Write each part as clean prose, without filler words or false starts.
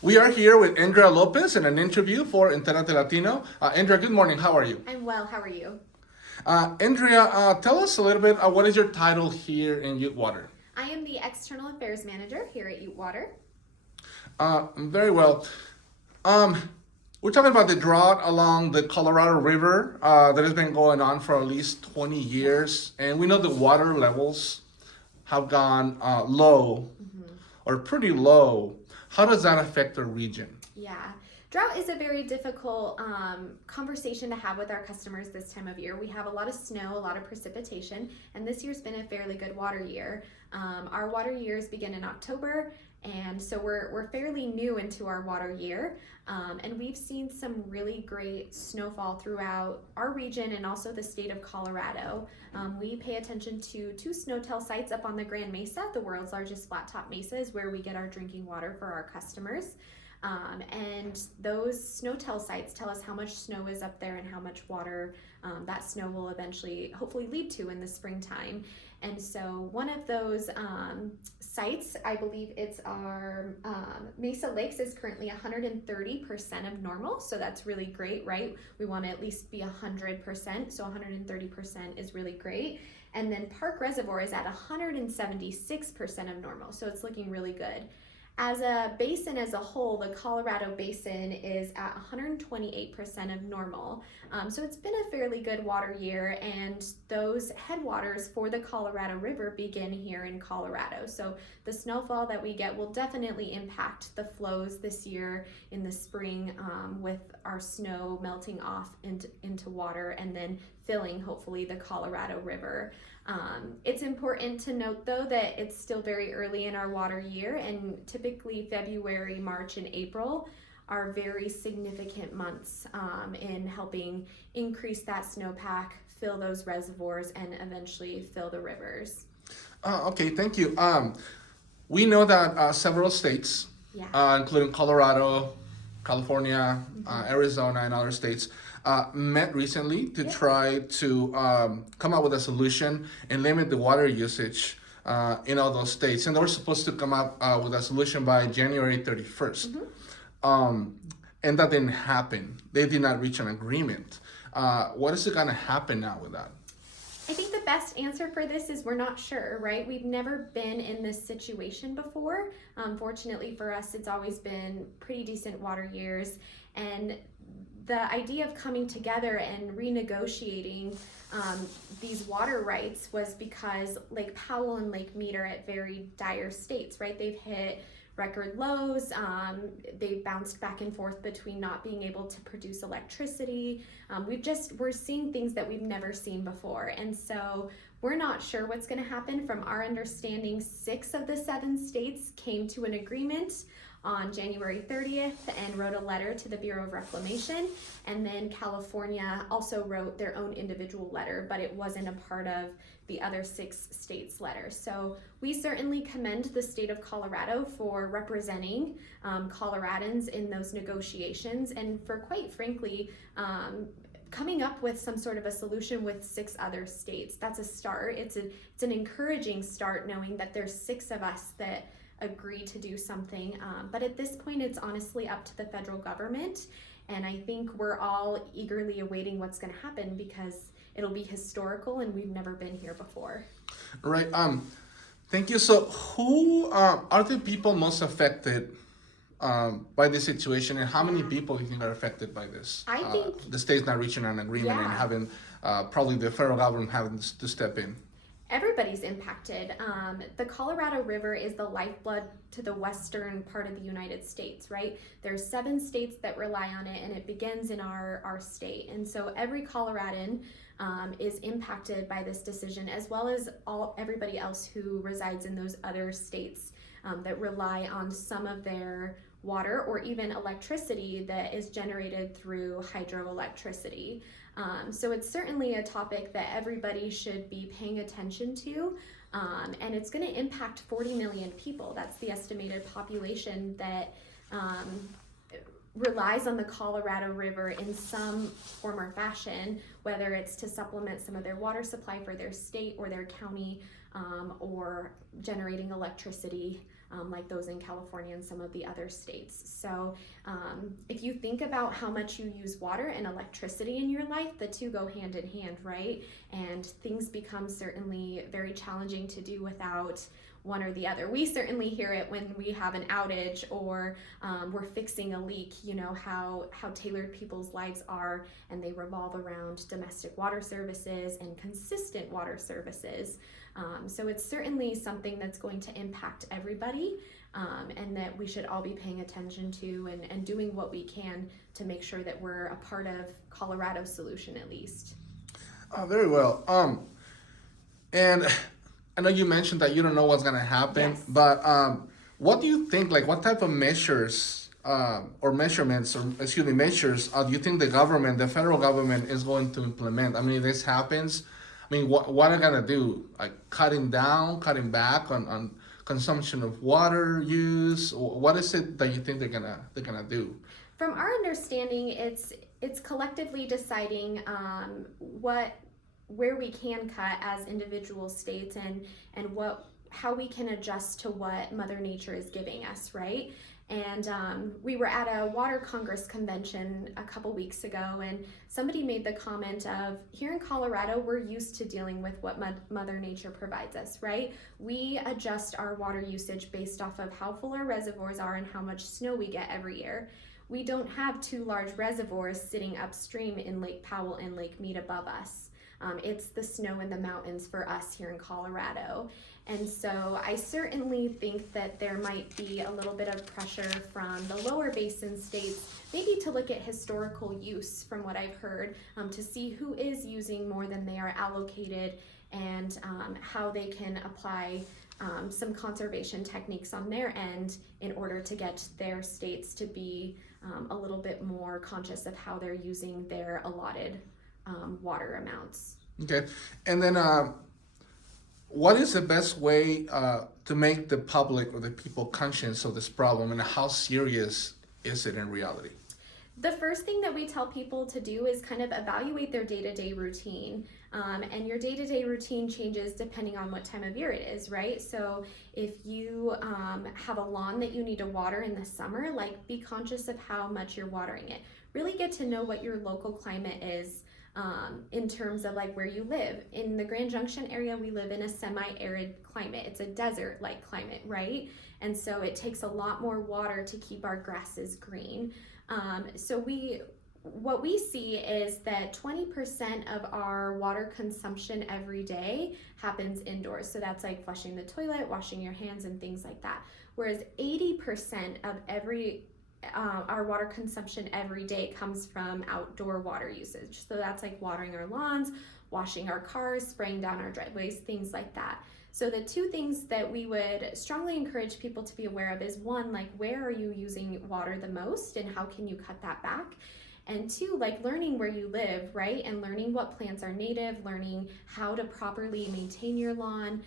We are here with Andrea López in an interview for Entrevista Latino. Andrea, good morning. How are you? I'm well. How are you? Andrea, tell us a little bit. What is your title here in Ute Water? I am the External Affairs Manager here at Ute Water. Very well. We're talking about the drought along the Colorado River that has been going on for at least 20 years, and we know the water levels have gone low or pretty low. How does that affect the region? Yeah. Drought is a very difficult conversation to have with our customers this time of year. We have a lot of snow, a lot of precipitation, and this year's been a fairly good water year. Our water years begin in October, and so we're fairly new into our water year, and we've seen some really great snowfall throughout our region and also the state of Colorado. We pay attention to two snowtail sites up on the Grand Mesa, the world's largest flat top mesa, is where we get our drinking water for our customers. And those snowtail sites tell us how much snow is up there and how much water that snow will eventually hopefully lead to in the springtime. And so one of those sites, I believe it's our Mesa Lakes, is currently 130% of normal. So that's really great, right? We want to at least be 100%. So 130% is really great. And then Park Reservoir is at 176% of normal. So it's looking really good. As a basin as a whole, the Colorado Basin is at 128% of normal. So it's been a fairly good water year, and those headwaters for the Colorado River begin here in Colorado. So the snowfall that we get will definitely impact the flows this year in the spring, with our snow melting off into water and then filling, hopefully, the Colorado River. It's important to note, though, that it's still very early in our water year, and typically February, March, and April are very significant months in helping increase that snowpack, fill those reservoirs, and eventually fill the rivers. Okay, thank you. We know that several states, Yeah. including Colorado, California, Arizona, and other states, met recently to try to come up with a solution and limit the water usage in all those states. And they were supposed to come up with a solution by January 31st. And that didn't happen. They did not reach an agreement. What is going to happen now with that? I think the best answer for this is we're not sure, right? We've never been in this situation before. Fortunately for us, it's always been pretty decent water years. And the idea of coming together and renegotiating these water rights was because Lake Powell and Lake Mead are at very dire states, right? They've hit record lows. They've bounced back and forth between not being able to produce electricity. We're seeing things that we've never seen before. And so we're not sure what's going to happen. From our understanding, 6 of the 7 states came to an agreement on January 30th and wrote a letter to the Bureau of Reclamation. And then California also wrote their own individual letter, but it wasn't a part of the other 6 states' letters. So we certainly commend the state of Colorado for representing Coloradans in those negotiations, and for, quite frankly, coming up with some sort of a solution with 6 other states. That's a start. It's an encouraging start, knowing that there's 6 of us that agree to do something. But at this point, it's honestly up to the federal government. And I think we're all eagerly awaiting what's going to happen, because it'll be historical and we've never been here before. Right. Thank you. So who are the people most affected by this situation, and how many people do you think are affected by this? I think the state's not reaching an agreement and having probably the federal government having to step in. Everybody's impacted. The Colorado River is the lifeblood to the western part of the United States, right? There's 7 states that rely on it, and it begins in our state. And so every Coloradan is impacted by this decision, as well as everybody else who resides in those other states that rely on some of their water or even electricity that is generated through hydroelectricity. So it's certainly a topic that everybody should be paying attention to, and it's going to impact 40 million people. That's the estimated population that relies on the Colorado River in some form or fashion, whether it's to supplement some of their water supply for their state or their county, or generating electricity like those in California and some of the other states. So if you think about how much you use water and electricity in your life, the two go hand in hand, right? And things become certainly very challenging to do without one or the other. We certainly hear it when we have an outage or we're fixing a leak, you know, how tailored people's lives are, and they revolve around domestic water services and consistent water services. So it's certainly something that's going to impact everybody, and that we should all be paying attention to and doing what we can to make sure that we're a part of Colorado's solution at least. Very well. And I know you mentioned that you don't know what's gonna happen, Yes. but what do you think? Like, what type of measures or measurements, or excuse me, measures do you think the federal government, is going to implement? I mean, if this happens, I mean, what are gonna do? Like cutting back on consumption of water use? Or what is it that you think they're gonna do? From our understanding, it's collectively deciding where we can cut as individual states and how we can adjust to what Mother Nature is giving us, right? And we were at a Water Congress convention a couple weeks ago, and somebody made the comment of, here in Colorado, we're used to dealing with what Mother Nature provides us, right? We adjust our water usage based off of how full our reservoirs are and how much snow we get every year. We don't have two large reservoirs sitting upstream in Lake Powell and Lake Mead above us. It's the snow in the mountains for us here in Colorado. And so I certainly think that there might be a little bit of pressure from the lower basin states, maybe to look at historical use from what I've heard, to see who is using more than they are allocated, and how they can apply some conservation techniques on their end in order to get their states to be a little bit more conscious of how they're using their allotted water amounts. Okay, and then what is the best way to make the public or the people conscious of this problem, and how serious is it in reality? The first thing that we tell people to do is kind of evaluate their day-to-day routine. And your day-to-day routine changes depending on what time of year it is, right? So if you have a lawn that you need to water in the summer, like, be conscious of how much you're watering it. Really get to know what your local climate is in terms of like where you live. In the Grand Junction area, we live in a semi-arid climate. It's a desert-like climate, right? And so it takes a lot more water to keep our grasses green. So what we see is that 20% of our water consumption every day happens indoors. So that's like flushing the toilet, washing your hands, and things like that. Whereas 80% of our water consumption every day comes from outdoor water usage. So that's like watering our lawns, washing our cars, spraying down our driveways, things like that. So the two things that we would strongly encourage people to be aware of is, one, like, where are you using water the most and how can you cut that back? And two, like, learning where you live, right? And learning what plants are native, learning how to properly maintain your lawn,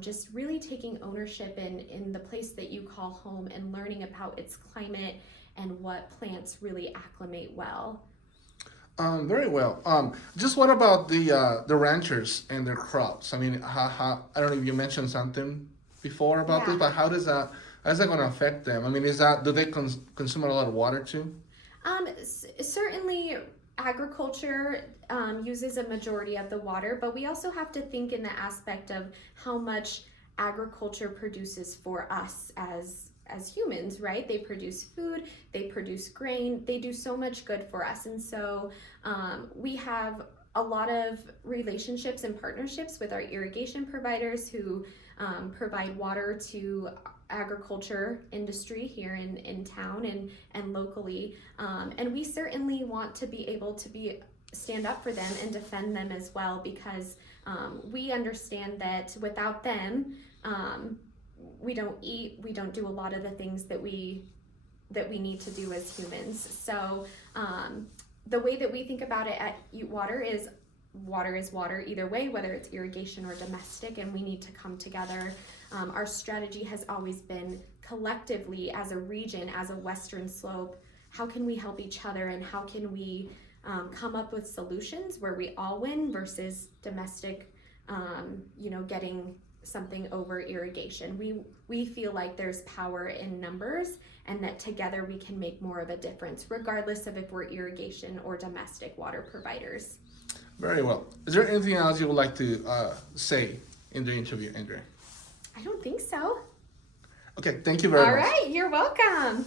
just really taking ownership in the place that you call home and learning about its climate and what plants really acclimate well. Very well. Just what about the ranchers and their crops? I mean, how I don't know if you mentioned something before about this, but how's that going to affect them? I mean, do they consume a lot of water too? Certainly agriculture uses a majority of the water, but we also have to think in the aspect of how much agriculture produces for us as humans, right? They produce food, they produce grain, they do so much good for us. And so we have a lot of relationships and partnerships with our irrigation providers who provide water to agriculture industry here in town and locally. And we certainly want to be able to stand up for them and defend them as well, because we understand that without them, we don't eat, we don't do a lot of the things that we need to do as humans. So the way that we think about it at Ute Water is water either way, whether it's irrigation or domestic, and we need to come together. Our strategy has always been collectively as a region, as a Western Slope, how can we help each other and how can we come up with solutions where we all win versus domestic, getting something over irrigation. We feel like there's power in numbers, and that together we can make more of a difference, regardless of if we're irrigation or domestic water providers. Very well. Is there anything else you would like to say in the interview, Andrea? I don't think so. Okay, thank you very much. All right, you're welcome.